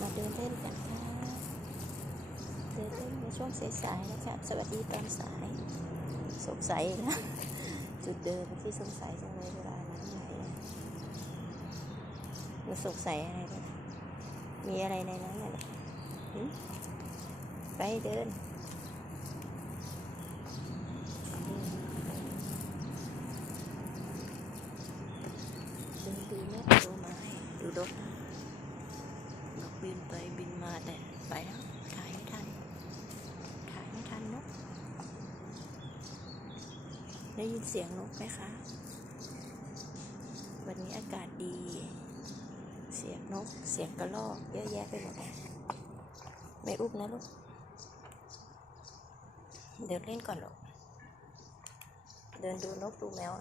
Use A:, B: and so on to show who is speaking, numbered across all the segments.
A: มาเดินเล่นกันค่ะเดินเล่นในช่วงสายๆนะครับ สวัสดีตอนสาย สงสัยนะ จุดเดิมที่สงสัยจังเลยเวลานั้นไงมันสงสัยอะไรกันมีอะไรในนั้นน่ะเนี่ยไปเดินเดินดูนกดูไม้ดูดกนกบินไปบินมาแต่ ไปแล้วถ่ายไม่ทันถ่ายไม่ทันนกได้ยินเสียงนกไหมคะ วันนี้อากาศดี เสียงนก เสียงกระรอกเยอะแยะไปหมดเลยไม่อุบนะลูก เดี๋ยวเล่นก่อนลูกเดินดูนกดูแมว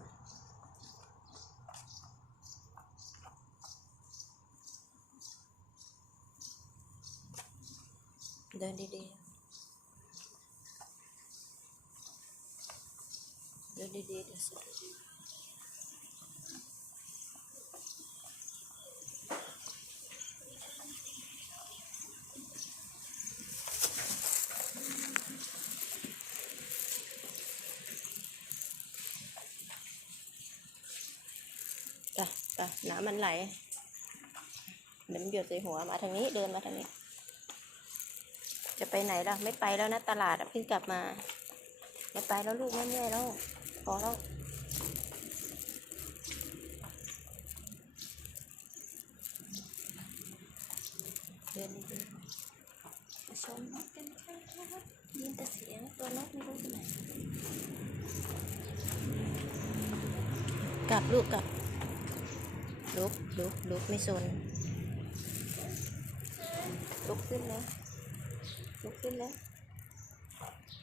A: เดินดีๆ เดินดีๆเดี๋ยวสะดุดจ้ะจ้ะน้ำมันไหลเดี๋ยวมันหยดใส่หัวมาทางนี้เดินมาทางนี้ จะไปไหนล่ะ ไม่ไปแล้วนะตลาดเพิ่งกลับมาไม่ไปแล้วลูกไม่เมื่อยแล้วพอแล้วเดินดีๆชมนกกันค่ะยินแต่เสียงตัวนกไม่รู้ที่ไหนกลับลูกกลับลุกลุกลุกไม่สนลุกขึ้นแล้ว ลุกขึ้นแล้ว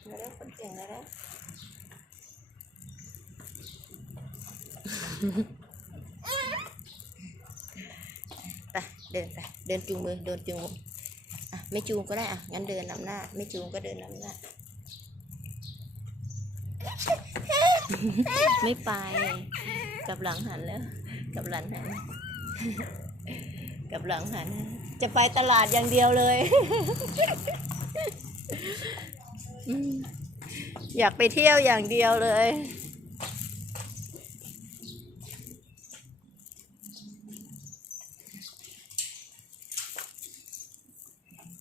A: มาแล้วคนเก่งมาแล้ว ไปเดินไปเดินจูงมือเดินจูงมืออะไม่จูงก็ได้อะงั้นเดินนำหน้า ไม่จูงก็เดินนำหน้า ไม่ไปกลับหลังหันแล้วกลับหลังหันกลับหลังหัน จะไปตลาดอย่างเดียวเลย อยากไปเที่ยวอย่างเดียวเลย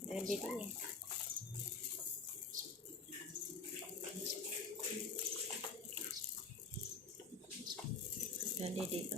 A: เดินดีๆเดินดีๆก็